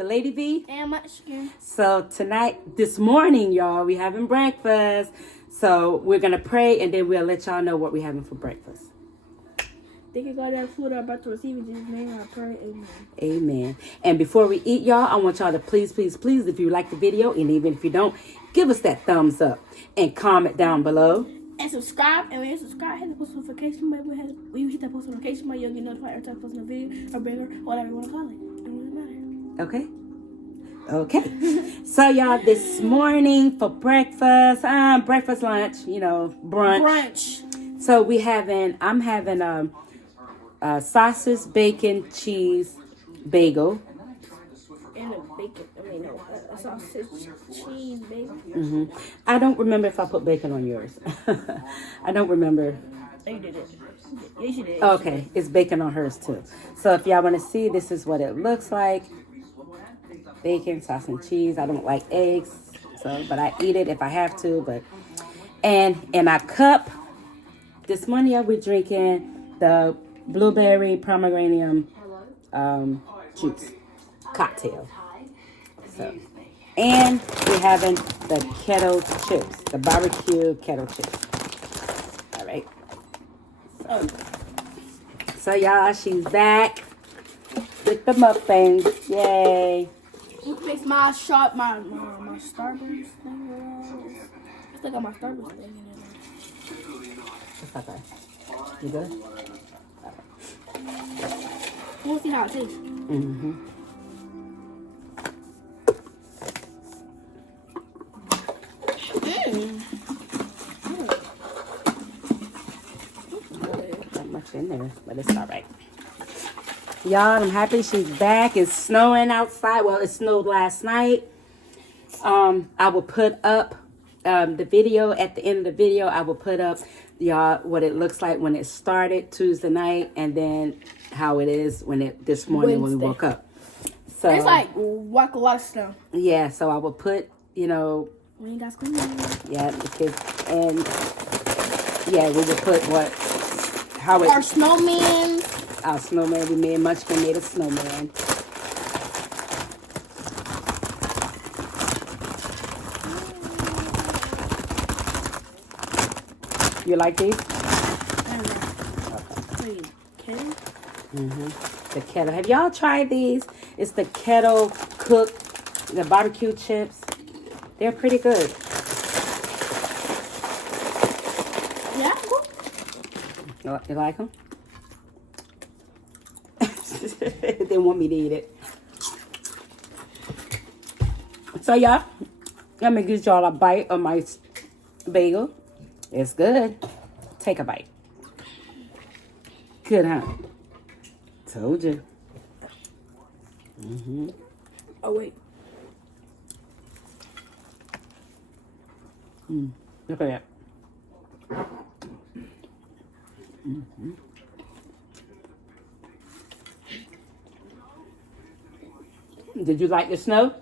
with Lady V and Munchkin. So this morning, y'all, we having breakfast. So we're gonna pray and then we'll let y'all know what we're having for breakfast. Thank you, God, that food I'm about to receive in Jesus' name. I pray, amen. Amen. And before we eat, y'all, I want y'all to please, if you like the video, and even if you don't, give us that thumbs up and comment down below. And subscribe. And when you subscribe, hit the post notification button. When you hit that post notification button, you'll get notified every time I post a video or banger, whatever you want to call it. It doesn't matter. Okay. So, y'all, this morning for breakfast, lunch, brunch. So I'm having sausage, bacon, cheese, bagel. And a sausage, cheese, bacon. Mm-hmm. I don't remember if I put bacon on yours. I don't remember. Oh, you did it. Yes, you did. Okay, it's bacon on hers too. So if y'all want to see, this is what it looks like. Bacon, sausage, and cheese. I don't like eggs, but I eat it if I have to. And in our cup, this morning we're drinking the blueberry pomegranate juice cocktail. So, and we're having the kettle chips, the barbecue kettle chips. All right. So y'all, she's back with the mukbang. Yay! Fix my shot, my Starburst thing. I still got my Starburst thing in there. It's okay. You good? We'll see how it tastes. Mm-hmm. Not much in there, but it's all right. Y'all, I'm happy she's back. It's snowing outside. Well, it snowed last night. I will put up the video. At the end of the video, I will put up, y'all, what it looks like when it started Tuesday night, and then how it is this morning when we woke up. So it's like a lot of snow. Yeah, so I will put, We ain't got school. yeah, and yeah, we will put our snowman. Our snowman. Me and Munchkin made a snowman. You like these? Okay. Kettle? Mm-hmm. The kettle. Have y'all tried these? It's the kettle cooked, the barbecue chips. They're pretty good. Yeah. You like them? They didn't want me to eat it. So y'all, let me give y'all a bite of my bagel. It's good. Take a bite. Good, huh? Told you. Mm-hmm. Oh, wait. Look at that. Mm-hmm. Did you like the snow?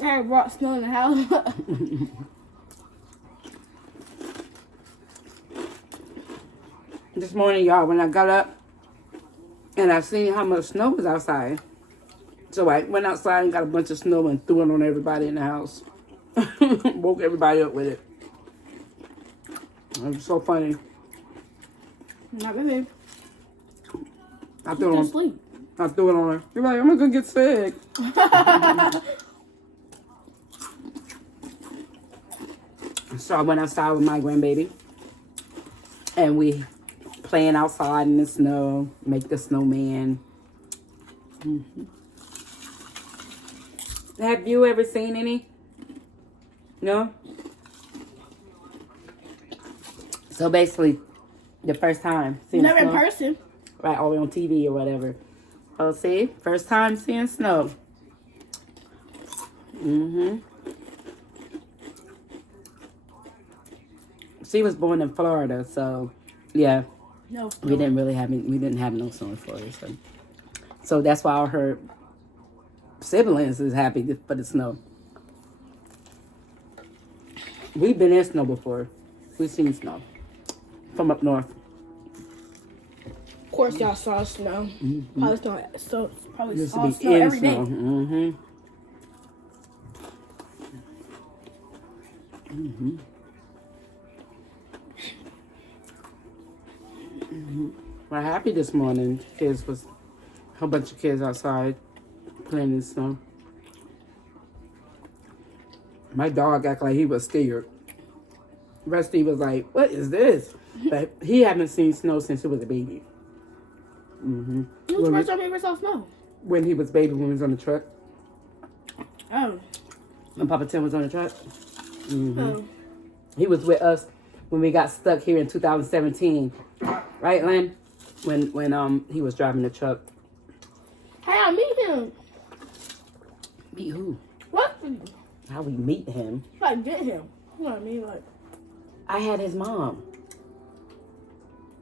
I brought snow in the house. This morning, y'all, when I got up and I seen how much snow was outside, so I went outside and got a bunch of snow and threw it on everybody in the house. Woke everybody up with it. It was so funny. Not really. I threw it sleep. I threw it on her. You're like, I'm gonna get sick. So I went outside with my grandbaby, and we playing outside in the snow, make the snowman. Mm-hmm. Have you ever seen any? No? So basically, the first time seeing Never snow, in person. right, or on TV or whatever. Oh, see? First time seeing snow. Mm-hmm. She was born in Florida, so yeah. No. We didn't have no snow in Florida, so that's why all her siblings is happy for the snow. We've been in snow before. We've seen snow from up north. Of course, y'all saw snow. Mm-hmm. Probably Probably Used all to be snow in every day. snow. Mm-hmm. Mm-hmm. Mm-hmm. We're happy this morning. Kids was a whole bunch of kids outside playing in the snow. My dog acted like he was scared. Rusty was like, "What is this?" But he haven't seen snow since he was a baby. Mm-hmm. What's the first time you ever saw snow? When he was baby, when he was on the truck. Oh. When Papa Tim was on the truck. Mm-hmm. Oh. He was with us when we got stuck here in 2017. Right, Len? When he was driving the truck. Hey, I meet him. Meet who? What? How we meet him? Like, get him. You know what I mean? Like, I had his mom.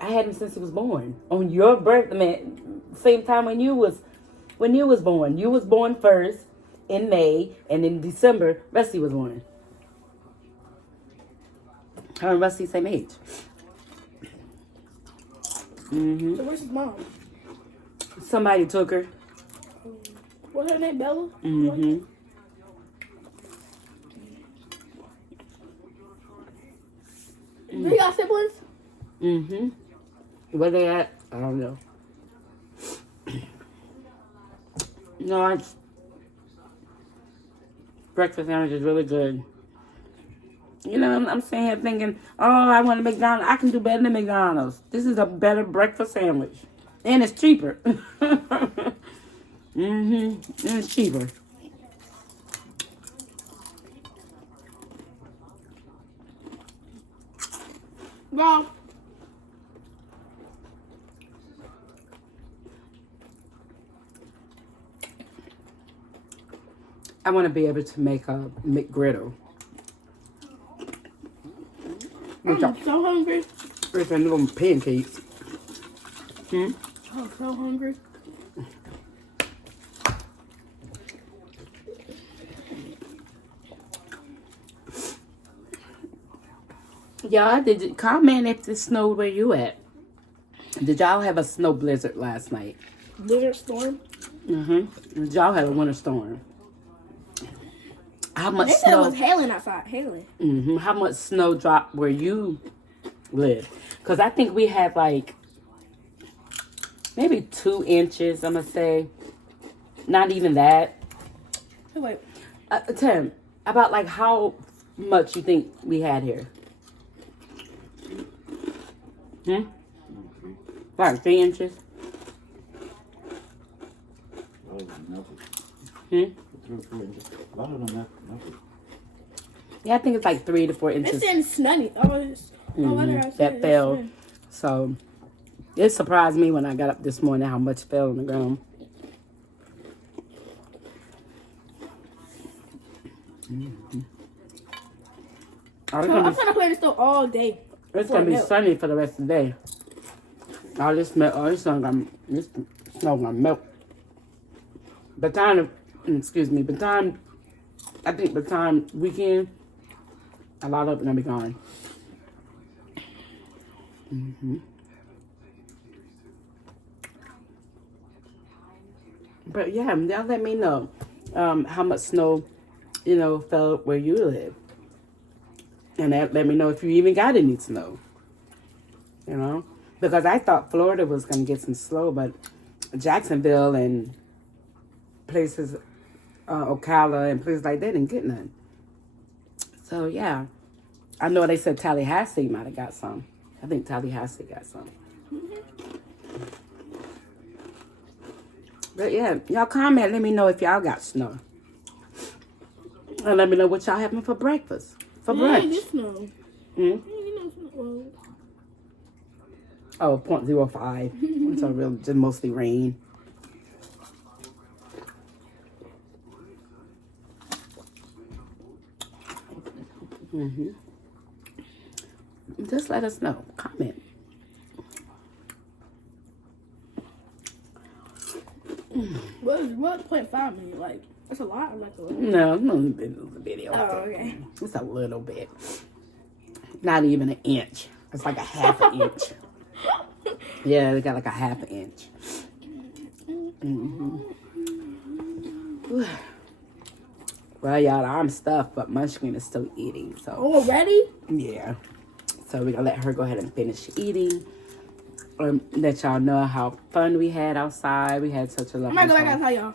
I had him since he was born. On your birthday, man, same time when you was born. You was born first in May, and in December, Rusty was born. Her and Rusty same age. Mm-hmm. so where's his mom? Somebody took her. What's her name? Bella? Mm-hmm. Do you got siblings? Mm-hmm. Where they at? I don't know. No, breakfast sandwich is really good. You know, I'm sitting here thinking, oh, I want a McDonald's. I can do better than McDonald's. This is a better breakfast sandwich. And it's cheaper. Mm-hmm. And it's cheaper. Well, I want to be able to make a McGriddle. I'm so hungry. With a little pancakes. I'm so hungry. Y'all, did you comment if it snowed where you at? Did y'all have a snow blizzard last night? Blizzard storm. Mm-hmm. Did y'all have a winter storm? How much They said it snow? was hailing outside. Hailing. Mm-hmm. How much snow dropped where you live? Because I think we had like maybe 2 inches, I'm going to say. Not even that. Hey, wait. Tim, about like how much you think we had here? Like 3 inches? Yeah, I think it's like 3 to 4 inches. It's in snunny. That fell. So it surprised me when I got up this morning how much fell on the ground. I'm gonna play this still all day. It's gonna be sunny for the rest of the day. All this snow gonna melt. By the time weekend, a lot of it gonna be gone. Mm-hmm. But yeah, y'all let me know how much snow, fell where you live. And let me know if you even got any snow. Because I thought Florida was going to get some snow, but Jacksonville and places, Ocala and places like that didn't get none. So, yeah. I know they said Tallahassee might have got some. I think Tallahassee got some. But, yeah, y'all comment. Let me know if y'all got snow. And let me know what y'all having for breakfast. For brunch. Yeah, snow. Oh, 0.05. So really just mostly rain. Just let us know. Comment. What 0.5 mean? Like, that's a lot. Like a little. No, it's only been a video. Oh, okay. It's a little bit. Not even an inch. It's like a half an inch. Yeah, they got like a half an inch. Well, y'all, I'm stuffed, but Munchkin is still eating. So. Oh, ready? Yeah. So we're gonna let her go ahead and finish eating. Let y'all know how fun we had outside. We had such a lovely time. I'm gonna go back outside, y'all.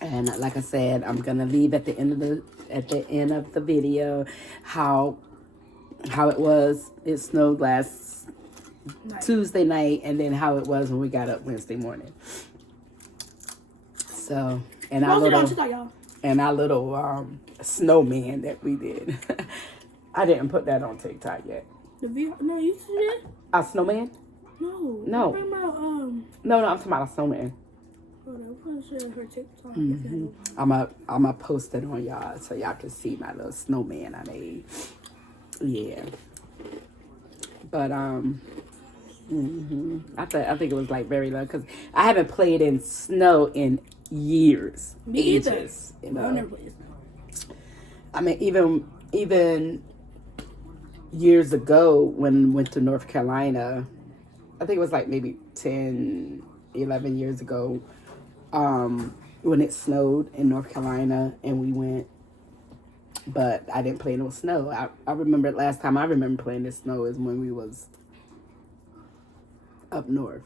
And like I said, I'm gonna leave at the end of the video how it was. It snowed last Tuesday night, and then how it was when we got up Wednesday morning. So, and our little snowman that we did. I didn't put that on TikTok yet. No, you did? A snowman? No. No. I'm talking about, No, I'm talking about a snowman. I'm post it on y'all so y'all can see my little snowman I made. Yeah. But I think it was like very low because I haven't played in snow in years. Me either. Ages, you know. I never played. I mean, even years ago when I went to North Carolina, I think it was like maybe 10, 11 years ago, when it snowed in North Carolina and we went, but I didn't play no snow. I remember last time I remember playing the snow is when we was up north.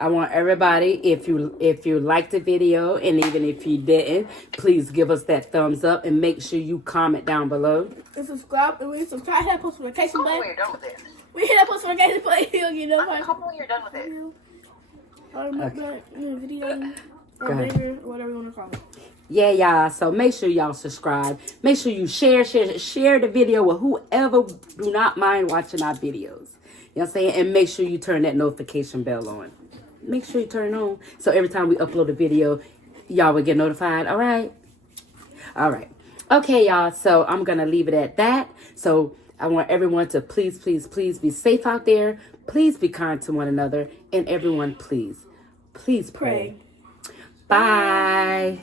I want everybody, if you liked the video and even if you didn't, please give us that thumbs up and make sure you comment down below. And subscribe, and hit that post notification button. You're done with it. We hit that post notification button, you know. A couple, you're done with it. Video or whatever you want to call it. Yeah, y'all. So make sure y'all subscribe. Make sure you share the video with whoever do not mind watching our videos. You know what I'm saying? And make sure you turn that notification bell on. Make sure you turn it on. So every time we upload a video, y'all will get notified. All right? All right. Okay, y'all. So I'm going to leave it at that. So I want everyone to please, please, please be safe out there. Please be kind to one another. And everyone, please pray. Bye.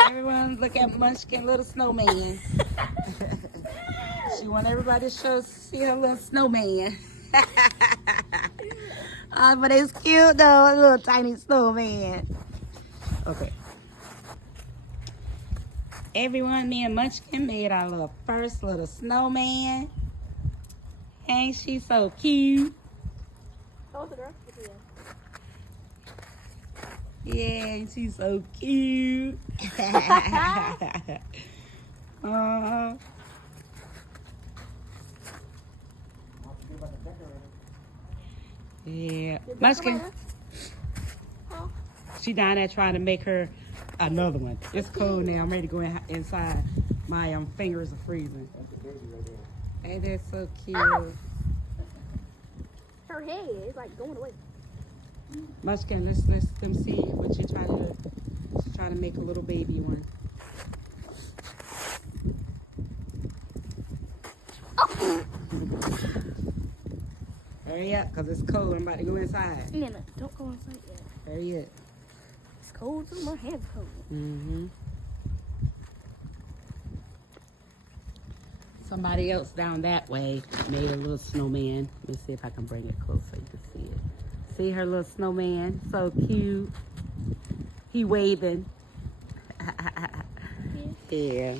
Everyone look at Munchkin little snowman. She want everybody to see her little snowman. Oh, but it's cute though, a little tiny snowman. Okay. Everyone, me and Munchkin made our little first little snowman. Ain't she so cute? Oh, the girl. Yeah, she's so cute. Yeah. Munchkin. She down there trying to make her another one. It's cold now. I'm ready to go inside. My fingers are freezing. Hey, that's so cute. Her head is like going away. Munchkin, let's them see what you're trying to do. She's trying to make a little baby one. Oh. Hurry up, because it's cold. I'm about to go inside. No, don't go inside yet. Hurry up. It's cold too. My hand's cold. Mm-hmm. Somebody else down that way made a little snowman. Let me see if I can bring it closer so you can see it. See her little snowman? So cute. He waving. Yeah.